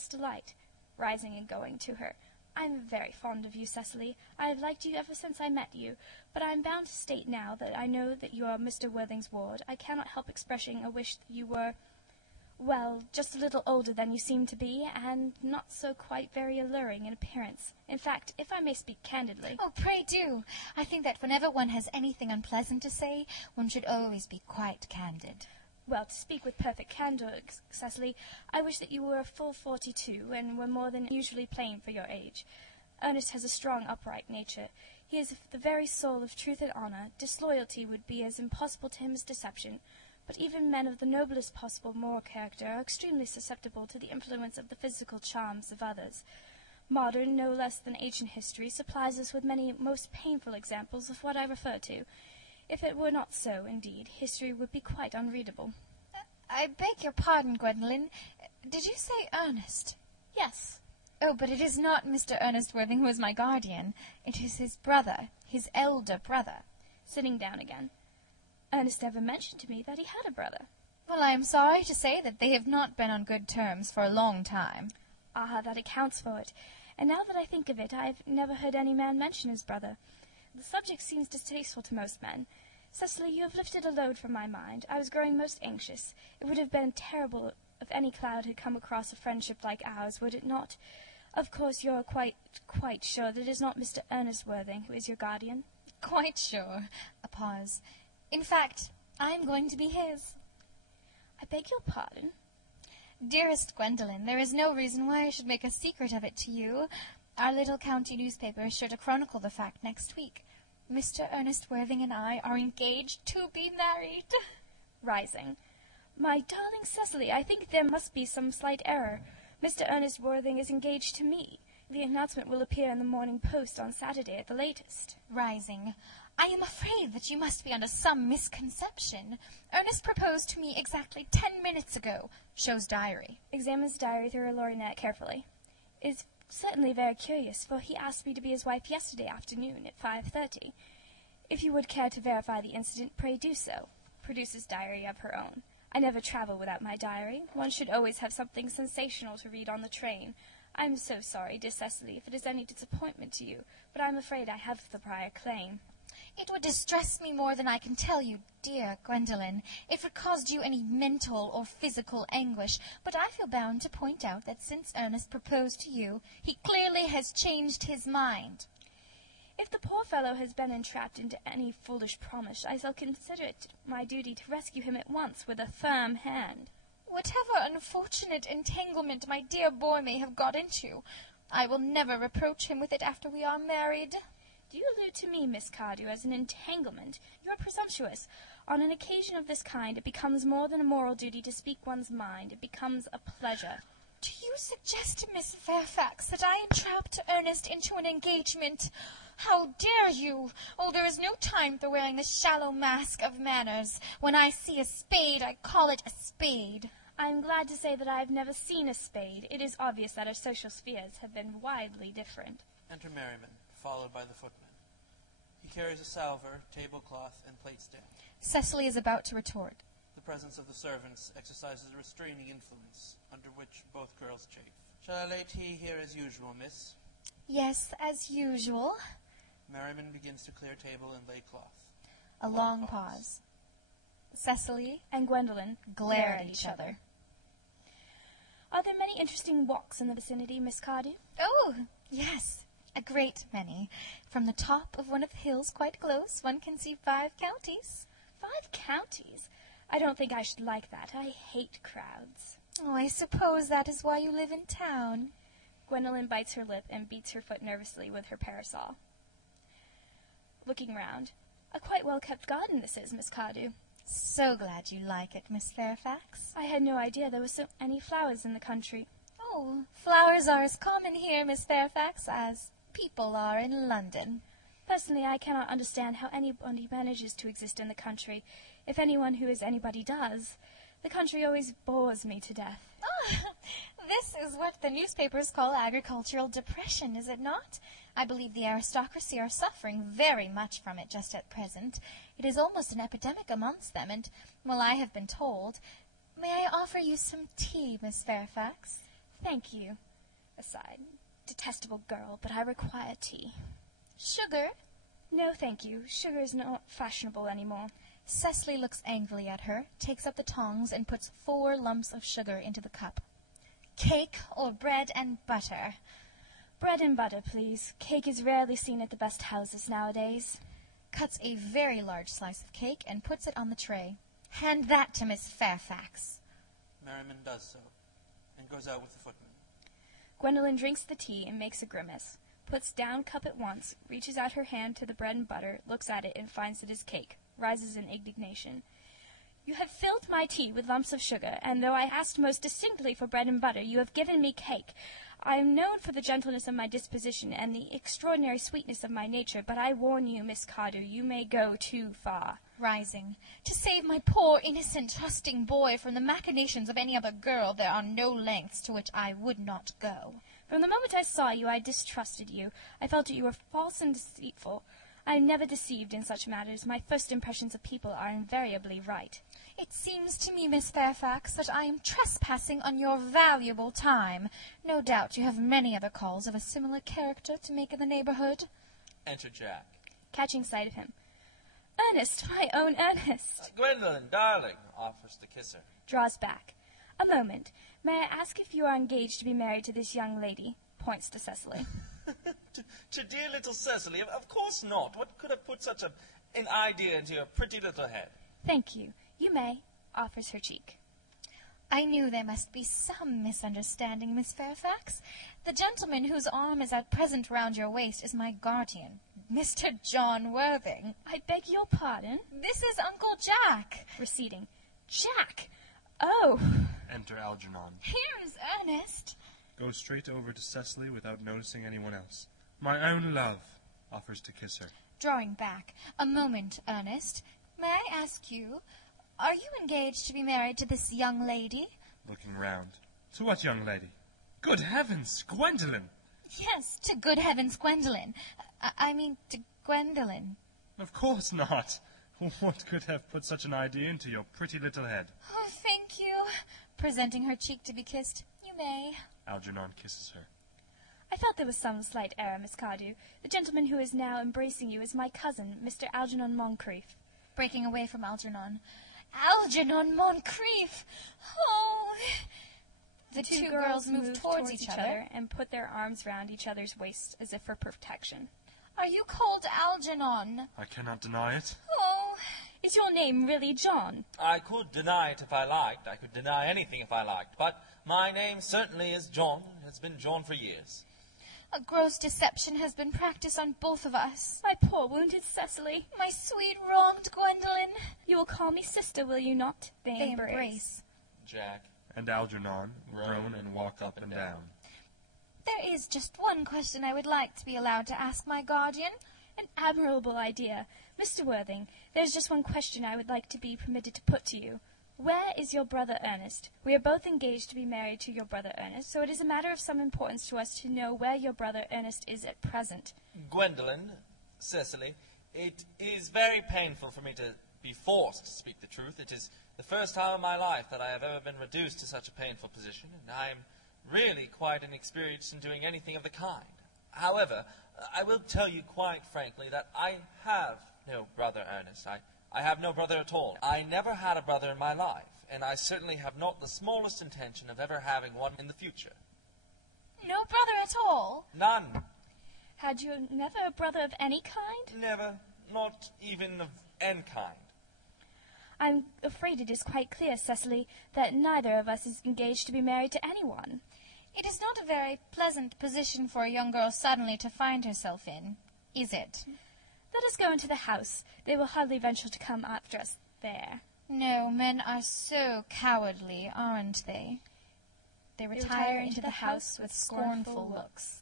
Fairfax's delight, rising and going to her. "I'm very fond of you, Cecily. I have liked you ever since I met you, but I am bound to state now that I know that you are Mr. Worthing's ward. I cannot help expressing a wish that you were, well, just a little older than you seem to be, and not so quite very alluring in appearance. In fact, if I may speak candidly—" "Oh, pray do. I think that whenever one has anything unpleasant to say, one should always be quite candid." "Well, to speak with perfect candour, Cecily, I wish that you were a full 42, and were more than usually plain for your age. Ernest has a strong, upright nature. He is the very soul of truth and honour. Disloyalty would be as impossible to him as deception. But even men of the noblest possible moral character are extremely susceptible to the influence of the physical charms of others. Modern, no less than ancient history, supplies us with many most painful examples of what I refer to. If it were not so, indeed, history would be quite unreadable." "I beg your pardon, Gwendolen. Did you say Ernest?" "Yes." "Oh, but it is not Mr. Ernest Worthing who is my guardian. It is his brother, his elder brother." Sitting down again. "Ernest never mentioned to me that he had a brother." "Well, I am sorry to say that they have not been on good terms for a long time." "Ah, that accounts for it. And now that I think of it, I have never heard any man mention his brother. The subject seems distasteful to most men. Cecily, you have lifted a load from my mind. I was growing most anxious. It would have been terrible if any cloud had come across a friendship like ours, would it not? Of course you are quite sure that it is not Mr. Ernest Worthing who is your guardian?" "Quite sure." A pause. "In fact, I am going to be his." "I beg your pardon?" "Dearest Gwendolen, there is no reason why I should make a secret of it to you. Our little county newspaper is sure to chronicle the fact next week. Mr. Ernest Worthing and I are engaged to be married." Rising. "My darling Cecily, I think there must be some slight error. Mr. Ernest Worthing is engaged to me. The announcement will appear in the Morning Post on Saturday at the latest." Rising. "I am afraid that you must be under some misconception. Ernest proposed to me exactly 10 minutes ago." Shows diary. Examines diary through a lorgnette carefully. "It's certainly very curious, for he asked me to be his wife yesterday afternoon at 5:30. If you would care to verify the incident, pray do so." Produces diary of her own. "I never travel without my diary. One should always have something sensational to read on the train. I am so sorry, dear Cecily, if it is any disappointment to you, but I am afraid I have the prior claim." "It would distress me more than I can tell you, dear Gwendolen, if it caused you any mental or physical anguish, but I feel bound to point out that since Ernest proposed to you, he clearly has changed his mind." "If the poor fellow has been entrapped into any foolish promise, I shall consider it my duty to rescue him at once with a firm hand." "Whatever unfortunate entanglement my dear boy may have got into, I will never reproach him with it after we are married." "Do you allude to me, Miss Cardew, as an entanglement? You are presumptuous. On an occasion of this kind, it becomes more than a moral duty to speak one's mind. It becomes a pleasure." "Do you suggest, Miss Fairfax, that I entrapped Ernest into an engagement? How dare you? Oh, there is no time for wearing the shallow mask of manners. When I see a spade, I call it a spade." "I am glad to say that I have never seen a spade. It is obvious that our social spheres have been widely different." Enter Merriman, followed by the footman. He carries a salver, tablecloth, and plate stand. Cecily is about to retort. The presence of the servants exercises a restraining influence, under which both girls chafe. "Shall I lay tea here as usual, miss?" "Yes, as usual." Merriman begins to clear table and lay cloth. A long pause. Cecily and Gwendolen glare at each other. "Are there many interesting walks in the vicinity, Miss Cardew?" "Oh, yes, a great many. From the top of one of the hills quite close, one can see 5 counties. 5 counties? I don't think I should like that. I hate crowds." "Oh, I suppose that is why you live in town." Gwendolen bites her lip and beats her foot nervously with her parasol. Looking round. "A quite well-kept garden this is, Miss Cardew." "So glad you like it, Miss Fairfax." "I had no idea there were so many flowers in the country." "Oh, flowers are as common here, Miss Fairfax, as people are in London." "Personally, I cannot understand how anybody manages to exist in the country, if anyone who is anybody does. The country always bores me to death." "Ah, this is what the newspapers call agricultural depression, is it not? I believe the aristocracy are suffering very much from it just at present. It is almost an epidemic amongst them, and, well, I have been told. May I offer you some tea, Miss Fairfax?" Thank you. Aside. Detestable girl, but I require tea. Sugar? No, thank you. Sugar is not fashionable anymore. Cecily looks angrily at her, takes up the tongs, and puts 4 lumps of sugar into the cup. Cake or bread and butter? Bread and butter, please. Cake is rarely seen at the best houses nowadays. Cuts a very large slice of cake and puts it on the tray. Hand that to Miss Fairfax. Merriman does so, and goes out with the footman. Gwendolen drinks the tea and makes a grimace, puts down cup at once, reaches out her hand to the bread and butter, looks at it and finds it is cake, rises in indignation. You have filled my tea with lumps of sugar, and though I asked most distinctly for bread and butter, you have given me cake. I am known for the gentleness of my disposition and the extraordinary sweetness of my nature, but I warn you, Miss Cardew, you may go too far. Rising. To save my poor, innocent, trusting boy from the machinations of any other girl, there are no lengths to which I would not go. From the moment I saw you, I distrusted you. I felt that you were false and deceitful. I am never deceived in such matters. My first impressions of people are invariably right. It seems to me, Miss Fairfax, that I am trespassing on your valuable time. No doubt you have many other calls of a similar character to make in the neighborhood. Enter Jack. Catching sight of him. Ernest, my own Ernest. Gwendolen, darling, offers to kiss her. Draws back. A moment. May I ask if you are engaged to be married to this young lady? Points to Cecily. To dear little Cecily, of course not. What could have put such an idea into your pretty little head? Thank you. You may. Offers her cheek. I knew there must be some misunderstanding, Miss Fairfax. The gentleman whose arm is at present round your waist is my guardian, Mr. John Worthing. I beg your pardon? This is Uncle Jack. Receding. Jack! Oh! Enter Algernon. Here is Ernest. Go straight over to Cecily without noticing anyone else. My own love, offers to kiss her. Drawing back. A moment, Ernest. May I ask you, are you engaged to be married to this young lady? Looking round. To what young lady? Good heavens, Gwendolen! Yes, to good heavens, Gwendolen. I mean, to Gwendolen. Of course not. What could have put such an idea into your pretty little head? Oh, thank you. Presenting her cheek to be kissed. You may. Algernon kisses her. I felt there was some slight error, Miss Cardew. The gentleman who is now embracing you is my cousin, Mr. Algernon Moncrief. Breaking away from Algernon. Algernon Moncrief! Oh! The two girls moved towards each other and put their arms round each other's waists as if for protection. Are you called Algernon? I cannot deny it. Oh! Is your name really John? I could deny it if I liked. I could deny anything if I liked. But my name certainly is John. It's been John for years. A gross deception has been practiced on both of us. My poor wounded Cecily. My sweet wronged Gwendolen. You will call me sister, will you not? They embrace. Jack and Algernon groan and walk up and down. There is just one question I would like to be allowed to ask my guardian. An admirable idea. Mr. Worthing, there's just one question I would like to be permitted to put to you. Where is your brother Ernest? We are both engaged to be married to your brother Ernest, so it is a matter of some importance to us to know where your brother Ernest is at present. Gwendolen, Cecily, it is very painful for me to be forced to speak the truth. It is the first time in my life that I have ever been reduced to such a painful position, and I am really quite inexperienced in doing anything of the kind. However, I will tell you quite frankly that I have no brother Ernest. I have no brother at all. I never had a brother in my life, and I certainly have not the smallest intention of ever having one in the future. No brother at all? None. Had you never a brother of any kind? Never. Not even of any kind. I'm afraid it is quite clear, Cecily, that neither of us is engaged to be married to anyone. It is not a very pleasant position for a young girl suddenly to find herself in, is it? Let us go into the house. They will hardly venture to come after us there. No, men are so cowardly, aren't they? They retire into the house with scornful looks.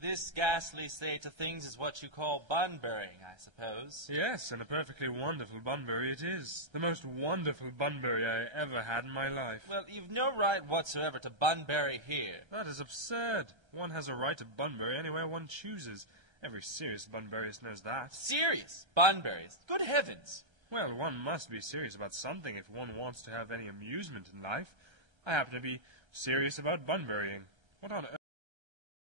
This ghastly state of things is what you call bun-burying, I suppose. Yes, and a perfectly wonderful bunbury it is. The most wonderful bunbury I ever had in my life. Well, you've no right whatsoever to bun-bury here. That is absurd. One has a right to bunbury anywhere one chooses. Every serious bunburyist knows that. Serious? Bunburies? Good heavens! Well, one must be serious about something if one wants to have any amusement in life. I happen to be serious about bunburying. What on